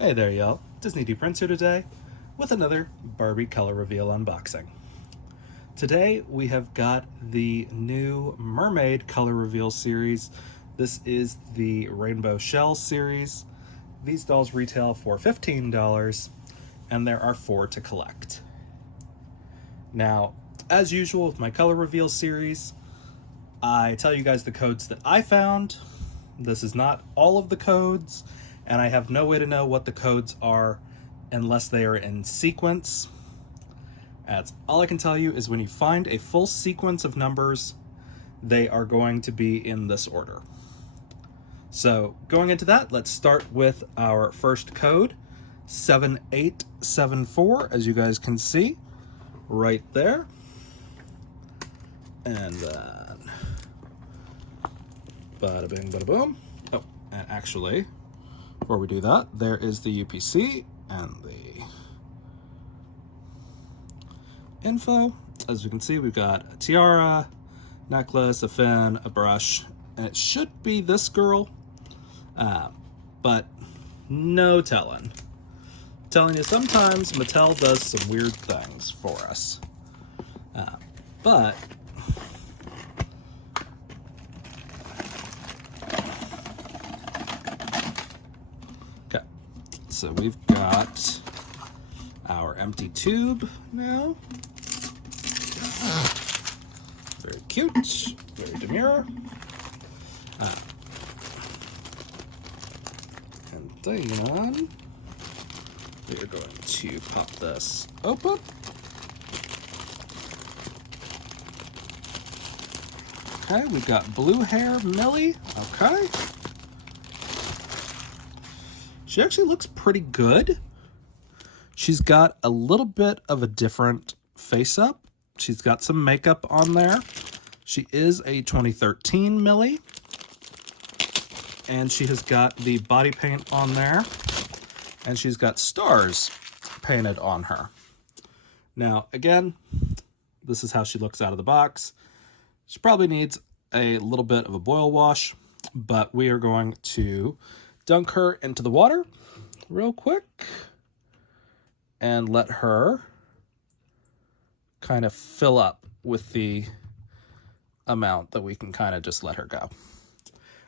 Hey there y'all, Disney D Prince here today with another Barbie color reveal unboxing. Today we have got the new Mermaid color reveal series. This is the Rainbow Shell series. These dolls retail for $15 and there are 4 to collect. Now, as usual with my color reveal series, I tell you guys the codes that I found. This is not all of the codes, and I have no way to know what the codes are unless they are in sequence. That's all I can tell you is when you find a full sequence of numbers, they are going to be in this order. So going into that, let's start with our first code, 7874, as you guys can see right there. And then bada bing, bada boom. Oh, and actually, before we do that, there is the UPC and the info. As you can see, we've got a tiara, necklace, a fin, a brush, and it should be this girl, but no telling. Telling you, sometimes Mattel does some weird things for us. But okay, so we've got our empty tube now. Very cute, very demure. And then we are going to pop this open. Okay, we've got blue hair Millie. Okay. She actually looks pretty good. She's got a little bit of a different face up. She's got some makeup on there. She is a 2013 Millie. And she has got the body paint on there. And she's got stars painted on her. Now, again, this is how she looks out of the box. She probably needs a little bit of a boil wash, but we are going to dunk her into the water real quick and let her kind of fill up with the amount that we can kind of just let her go.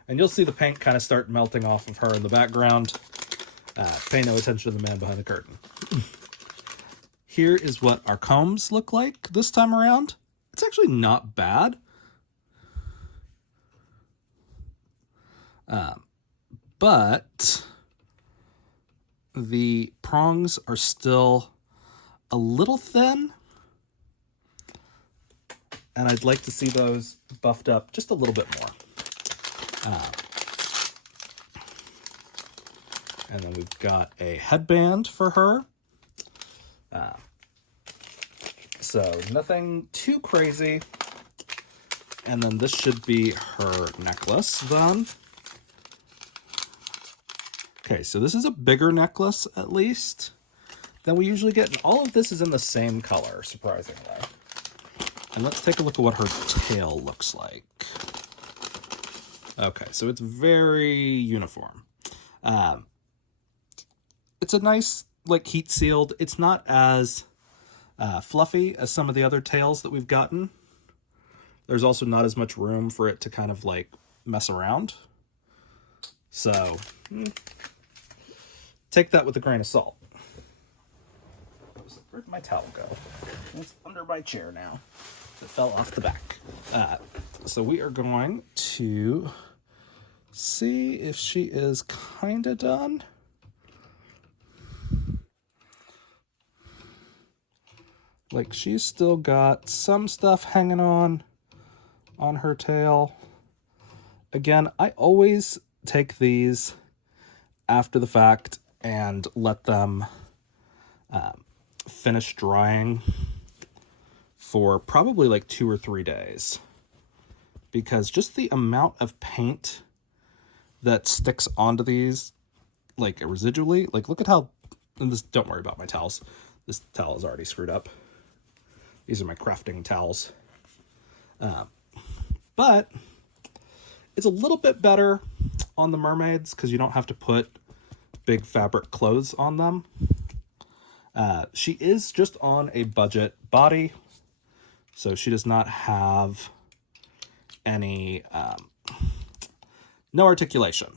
And you'll see the paint kind of start melting off of her in the background. Pay no attention to the man behind the curtain. Here is what our combs look like this time around. It's actually not bad. But the prongs are still a little thin. And I'd like to see those buffed up just a little bit more. And then we've got a headband for her. So nothing too crazy. And then this should be her necklace then. Okay, so this is a bigger necklace at least than we usually get. And all of this is in the same color, surprisingly. And let's take a look at what her tail looks like. Okay, so it's very uniform. It's a nice, like, heat sealed. It's not as fluffy as some of the other tails that we've gotten. There's also not as much room for it to kind of like mess around. So take that with a grain of salt. Where'd my towel go? It's under my chair now. It fell off the back. So we are going to see if she is kind of done. Like, she's still got some stuff hanging on her tail. Again, I always take these after the fact and let them finish drying for probably like 2 or 3 days. Because just the amount of paint that sticks onto these, like residually, like look at how, and this, don't worry about my towels. This towel is already screwed up. These are my crafting towels. But it's a little bit better on the mermaids because you don't have to put big fabric clothes on them. She is just on a budget body, so she does not have any, no articulation.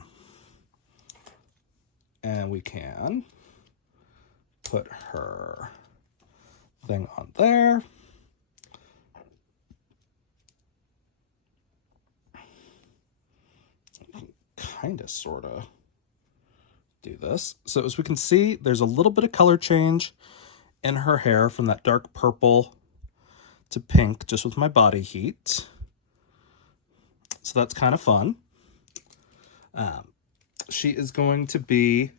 And we can put her thing on there. Kind of, sort of do this. So as we can see, there's a little bit of color change in her hair from that dark purple to pink just with my body heat. So that's kind of fun. She is going to be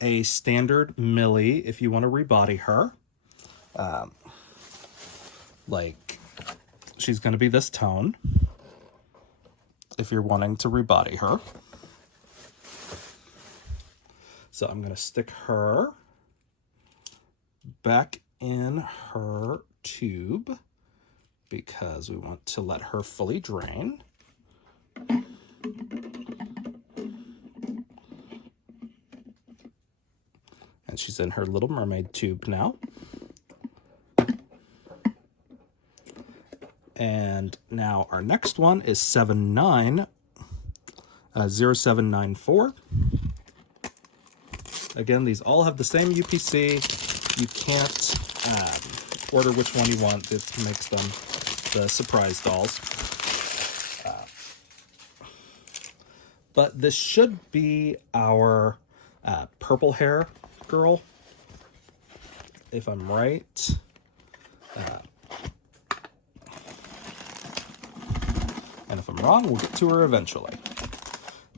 a standard Millie if you want to rebody her. Like, she's going to be this tone if you're wanting to rebody her. So I'm going to stick her back in her tube because we want to let her fully drain. And she's in her little mermaid tube now. And now our next one is 0794. Again, these all have the same UPC. You can't order which one you want. This makes them the surprise dolls. But this should be our purple hair girl, if I'm right. And if I'm wrong, we'll get to her eventually.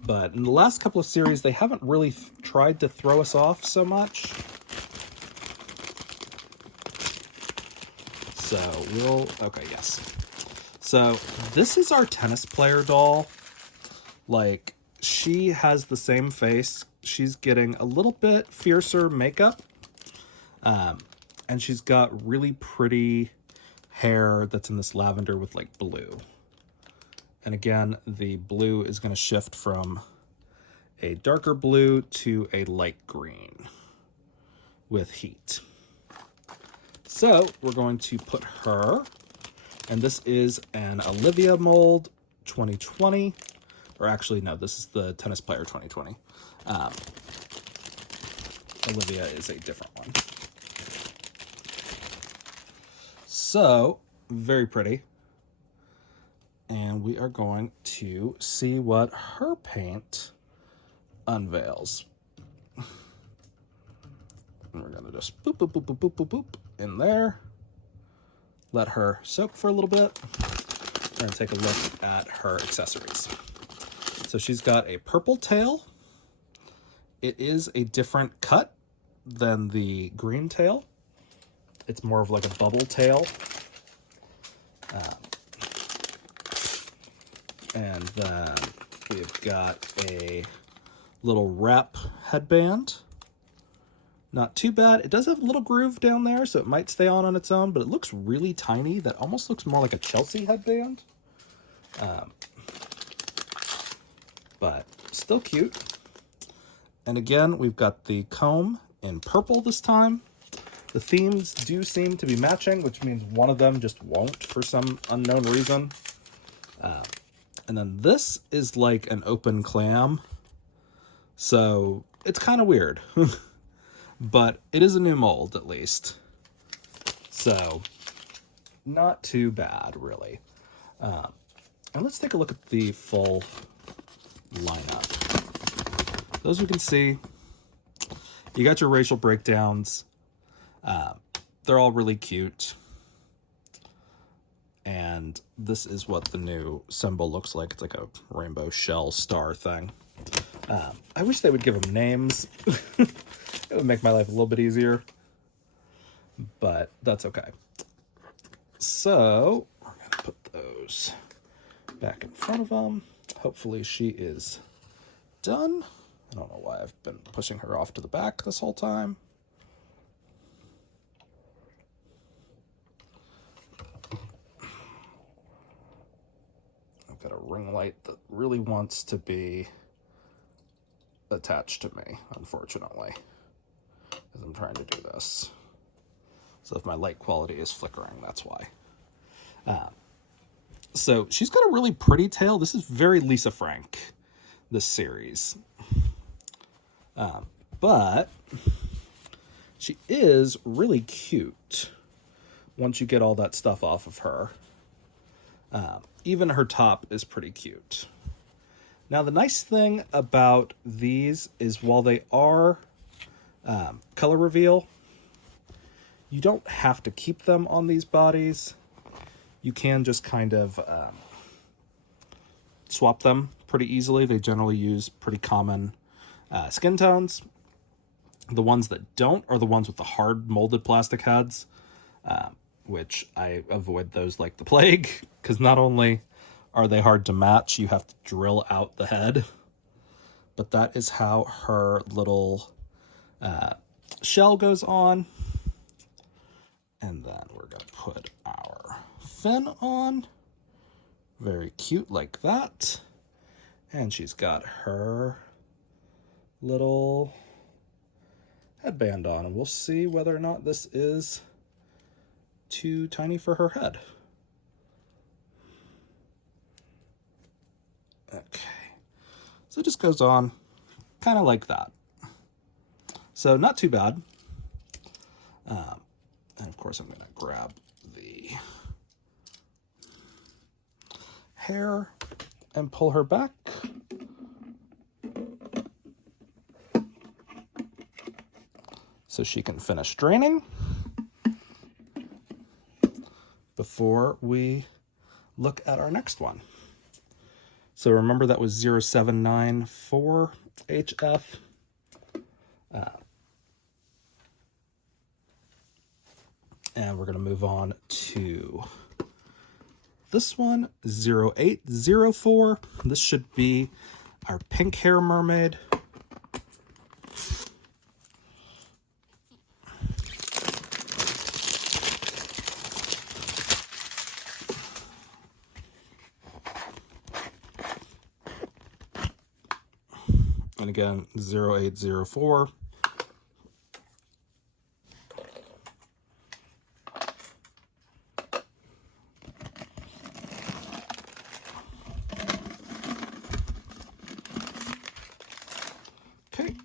But in the last couple of series, they haven't really tried to throw us off so much. So okay, yes. So this is our tennis player doll. Like, she has the same face. She's getting a little bit fiercer makeup. And she's got really pretty hair that's in this lavender with like blue. And again, the blue is going to shift from a darker blue to a light green with heat. So we're going to put her, and this is an Olivia mold 2020, or actually, no, this is the tennis player 2020. Olivia is a different one. So, very pretty. And we are going to see what her paint unveils. And we're going to just boop, boop, boop, boop, boop, boop, boop in there. Let her soak for a little bit. And take a look at her accessories. So she's got a purple tail. It is a different cut than the green tail. It's more of like a bubble tail. And then we've got a little wrap headband. Not too bad. It does have a little groove down there, so it might stay on its own, but it looks really tiny. That almost looks more like a Chelsea headband. But still cute. And again, we've got the comb in purple this time. The themes do seem to be matching, which means one of them just won't for some unknown reason. And then this is like an open clam. So it's kind of weird. But it is a new mold, at least. So not too bad, really. And let's take a look at the full lineup. As you can see, you got your racial breakdowns. They're all really cute. And this is what the new symbol looks like. It's like a rainbow shell star thing. I wish they would give them names. It would make my life a little bit easier. But that's okay. So we're going to put those back in front of them. Hopefully she is done. I don't know why I've been pushing her off to the back this whole time. I've got a ring light that really wants to be attached to me, unfortunately, as I'm trying to do this. So if my light quality is flickering, that's why. So she's got a really pretty tail. This is very Lisa Frank, this series. But she is really cute once you get all that stuff off of her. Even her top is pretty cute. Now, the nice thing about these is while they are color reveal, you don't have to keep them on these bodies. You can just kind of swap them pretty easily. They generally use pretty common skin tones. The ones that don't are the ones with the hard molded plastic heads, which I avoid those like the plague, because not only are they hard to match, you have to drill out the head. But that is how her little shell goes on. And then we're going to put our fin on. Very cute like that. And she's got her little headband on. And we'll see whether or not this is too tiny for her head. Okay. So it just goes on kind of like that. So not too bad. And of course I'm going to grab the hair and pull her back. So she can finish draining before we look at our next one. So remember that was 0794 HF. And we're going to move on to this one, 0804. This should be our pink hair mermaid. And again, 0804. Okay.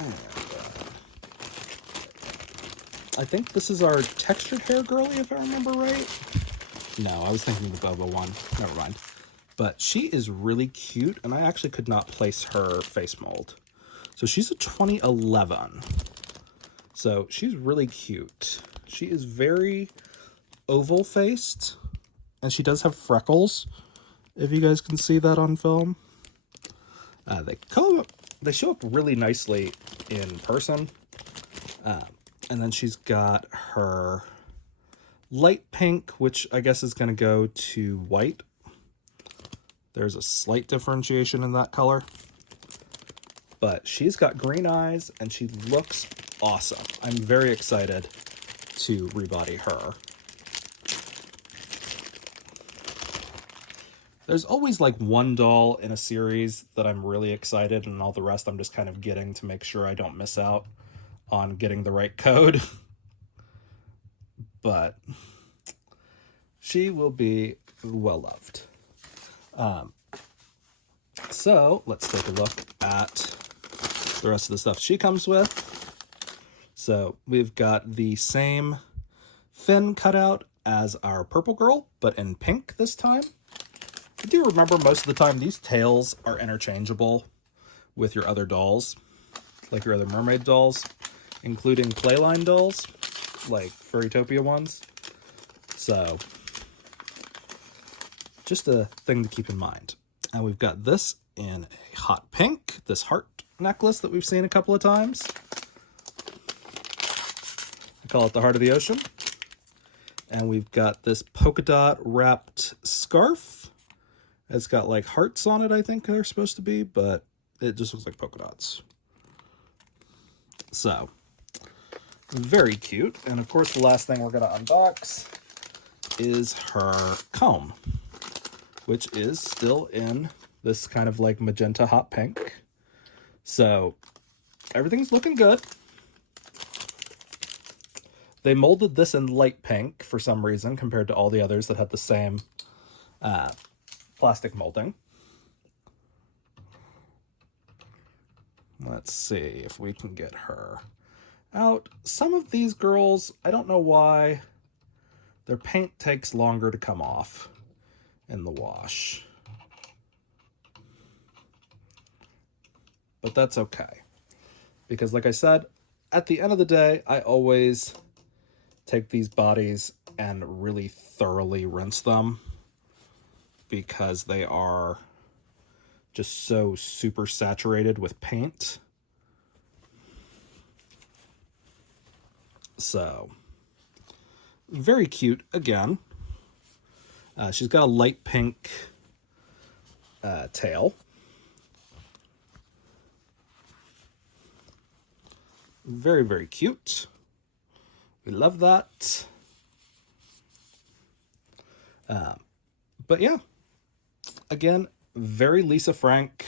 And, I think this is our textured hair girly, if I remember right. No, I was thinking the Boba one. Never mind. But she is really cute, and I actually could not place her face mold. So she's a 2011. So she's really cute. She is very oval-faced, and she does have freckles, if you guys can see that on film. They show up really nicely in person. And then she's got her light pink, which I guess is going to go to white. There's a slight differentiation in that color. But she's got green eyes, and she looks awesome. I'm very excited to rebody her. There's always like one doll in a series that I'm really excited, and all the rest I'm just kind of getting to make sure I don't miss out on getting the right code. But she will be well loved. So let's take a look at the rest of the stuff she comes with. So we've got the same fin cutout as our purple girl, but in pink this time. I do remember most of the time these tails are interchangeable with your other dolls, like your other mermaid dolls, including Playline dolls, like Furrytopia ones. So just a thing to keep in mind. And we've got this in a hot pink, this heart necklace that we've seen a couple of times. I call it the heart of the ocean. And we've got this polka dot wrapped scarf. It's got like hearts on it, I think they're supposed to be, but it just looks like polka dots. So, very cute. And of course, the last thing we're going to unbox is her comb, which is still in this kind of like magenta hot pink. So everything's looking good. They molded this in light pink for some reason compared to all the others that had the same plastic molding. Let's see if we can get her out. Some of these girls, I don't know why, their paint takes longer to come off in the wash. But that's okay. Because like I said, at the end of the day, I always take these bodies and really thoroughly rinse them because they are just so super saturated with paint. So, very cute again. She's got a light pink tail. Very, very cute. We love that. But yeah, again, very Lisa Frank.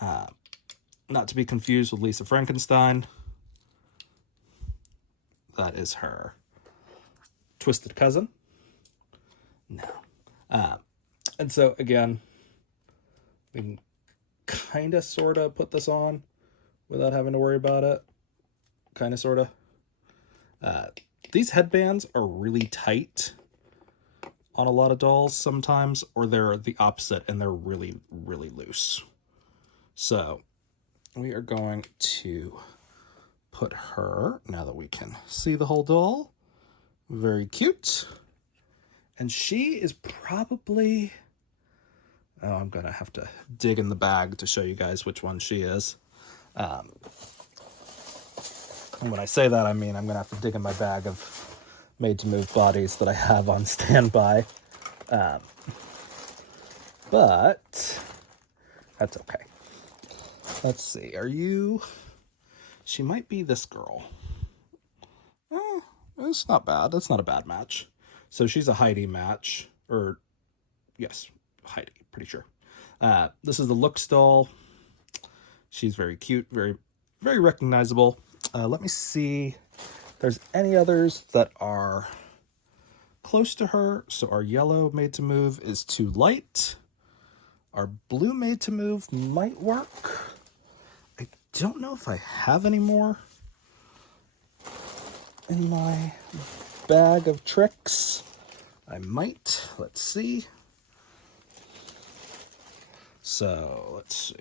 Not to be confused with Lisa Frankenstein. That is her twisted cousin. No. And so, again, we can kind of, sort of put this on without having to worry about it. Kind of, sort of. These headbands are really tight on a lot of dolls sometimes, or they're the opposite and they're really, really loose. So we are going to put her, now that we can see the whole doll, very cute. And she is probably, oh, I'm gonna have to dig in the bag to show you guys which one she is. And when I say that, I mean I'm gonna have to dig in my bag of made-to-move bodies that I have on standby. But that's okay. Let's see, are you... She might be this girl. It's not bad. That's not a bad match. So she's a Heidi match. Or, yes, Heidi, pretty sure. This is the Looks doll. She's very cute, very, very recognizable. Let me see if there's any others that are close to her. So our yellow made to move is too light. Our blue made to move might work. I don't know if I have any more in my bag of tricks. I might. Let's see. So let's see.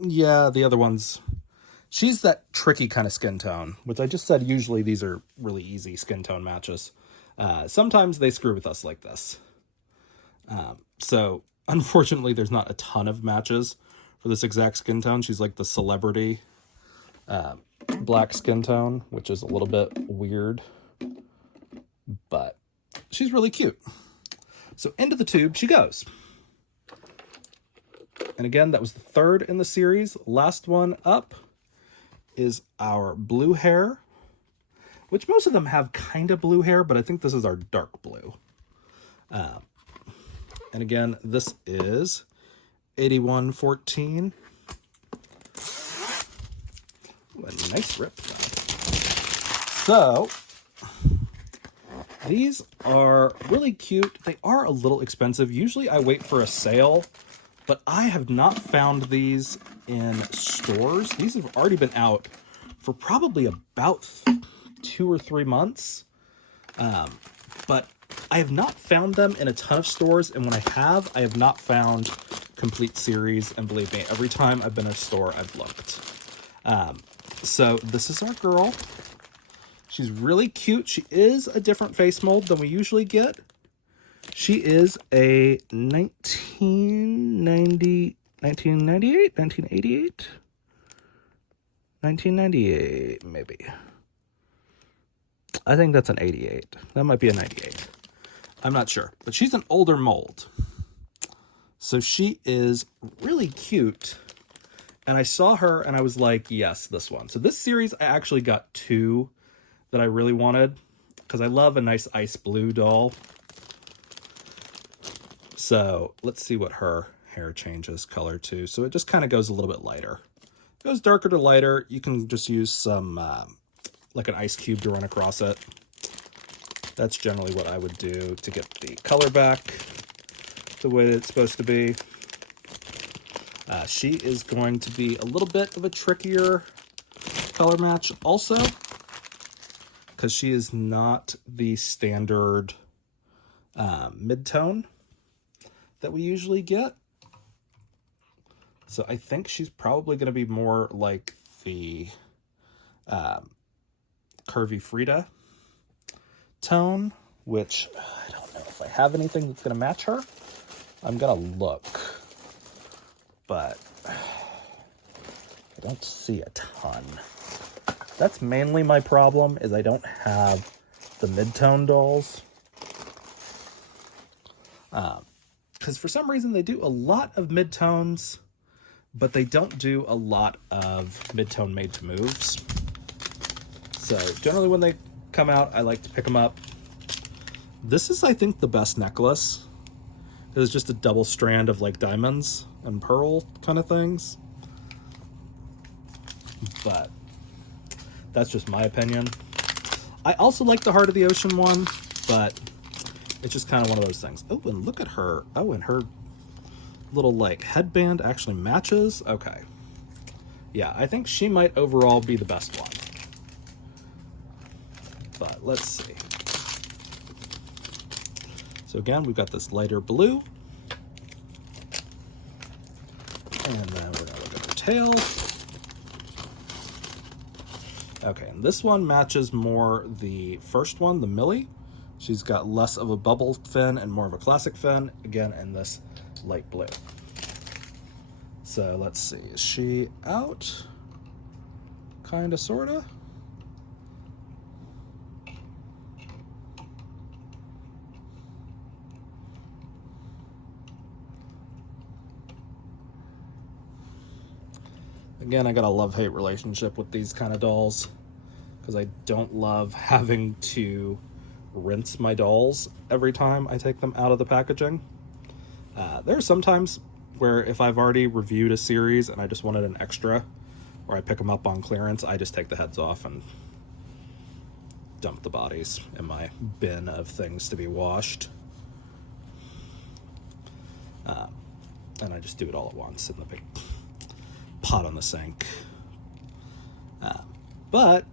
Yeah, the other one's... She's that tricky kind of skin tone, which I just said usually these are really easy skin tone matches. Sometimes they screw with us like this. So, unfortunately, there's not a ton of matches for this exact skin tone. She's like the celebrity black skin tone, which is a little bit weird. But she's really cute. So, into the tube she goes. And again, that was the third in the series. Last one up is our blue hair, which most of them have kind of blue hair, but I think this is our dark blue. And again, this is 8114. Ooh, a nice rip, though. So, these are really cute. They are a little expensive. Usually I wait for a sale, but I have not found these in stores. These have already been out for probably about 2 or 3 months. But I have not found them in a ton of stores, and when I have not found complete series, and believe me, every time I've been in a store, I've looked. So this is our girl. She's really cute. She is a different face mold than we usually get. She is a 1998, 1998, maybe. I think that's an 88. That might be a 98. I'm not sure, but she's an older mold. So she is really cute. And I saw her and I was like, yes, this one. So this series, I actually got 2 that I really wanted because I love a nice ice blue doll. So let's see what her hair changes color to. So it just kind of goes a little bit lighter. It goes darker to lighter. You can just use some, like an ice cube to run across it. That's generally what I would do to get the color back the way it's supposed to be. She is going to be a little bit of a trickier color match also, because she is not the standard mid-tone that we usually get. So I think she's probably going to be more like the Curvy Frida tone, which I don't know if I have anything that's going to match her. I'm going to look, but I don't see a ton. That's mainly my problem, is I don't have the mid-tone dolls. Because for some reason they do a lot of mid-tones, but they don't do a lot of mid-tone made-to moves. So generally when they come out, I like to pick them up. This is, I think, the best necklace. It is just a double strand of like diamonds and pearl kind of things. But that's just my opinion. I also like the Heart of the Ocean one, but it's just kind of one of those things. Oh, and look at her. Oh, and her little like headband actually matches. Okay. Yeah, I think she might overall be the best one. But let's see. So again, we've got this lighter blue. And then we're gonna look at her tail. Okay, and this one matches more the first one, the Millie. She's got less of a bubble fin and more of a classic fin, again, in this light blue. So let's see, is she out? Kinda, sorta? Again, I got a love-hate relationship with these kind of dolls because I don't love having to rinse my dolls every time I take them out of the packaging. There are some times where if I've already reviewed a series and I just wanted an extra, or I pick them up on clearance, I just take the heads off and dump the bodies in my bin of things to be washed. And I just do it all at once in the big pot on the sink. But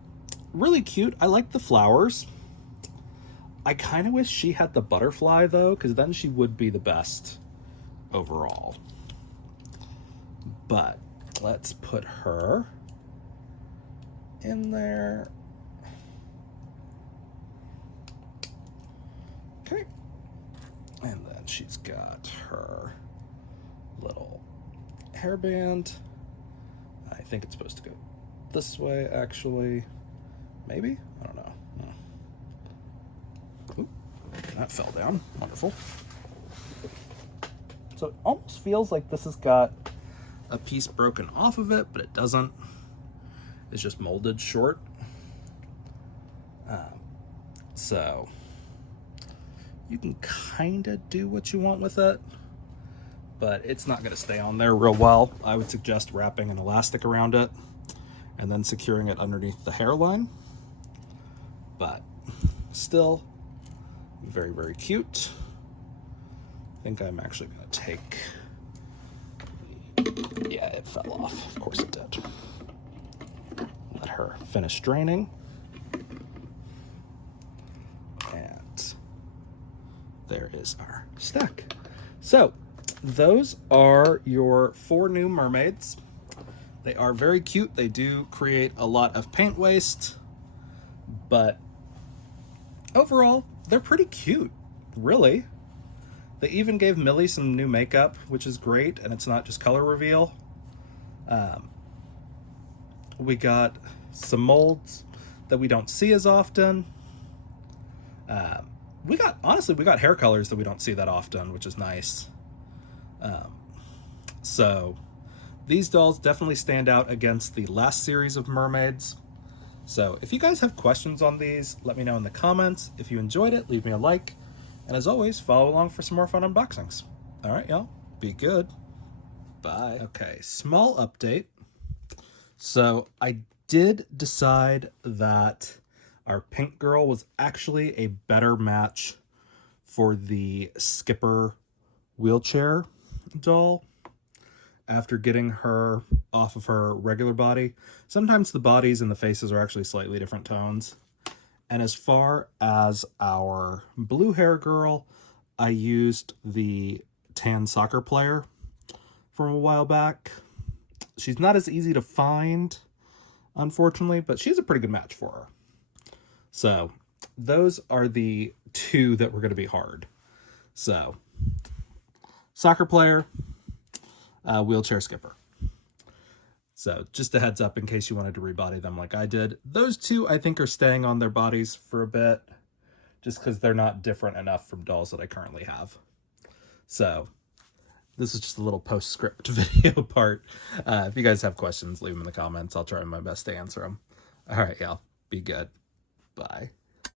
really cute. I like the flowers. I kind of wish she had the butterfly though, because then she would be the best overall. But let's put her in there. Okay. And then she's got her little hairband. I think it's supposed to go this way, actually. Maybe? I don't know. Ooh, that fell down. Wonderful. So it almost feels like this has got a piece broken off of it, but it doesn't. It's just molded short. So you can kind of do what you want with it, but it's not going to stay on there real well. I would suggest wrapping an elastic around it and then securing it underneath the hairline. But still very, very cute. I think I'm actually going to take... Yeah, it fell off. Of course it did. Let her finish draining. And there is our stack. So those are your 4 new mermaids. They are very cute. They do create a lot of paint waste, but overall, they're pretty cute, really. They even gave Millie some new makeup, which is great, and it's not just color reveal. We got some molds that we don't see as often. We got hair colors that we don't see that often, which is nice. So these dolls definitely stand out against the last series of mermaids. So if you guys have questions on these, let me know in the comments. If you enjoyed it, leave me a like. And as always, follow along for some more fun unboxings. All right, y'all. Be good. Bye. Okay, small update. So I did decide that our pink girl was actually a better match for the Skipper wheelchair doll after getting her off of her regular body. Sometimes the bodies and the faces are actually slightly different tones. And as far as our blue hair girl, I used the tan soccer player from a while back. She's not as easy to find, unfortunately, but she's a pretty good match for her. So those are the two that were going to be hard. So soccer player, wheelchair skipper. So just a heads up in case you wanted to rebody them like I did. Those two I think are staying on their bodies for a bit, just because they're not different enough from dolls that I currently have. So this is just a little postscript video part. If you guys have questions, leave them in the comments. I'll try my best to answer them. All right, y'all. Be good. Bye.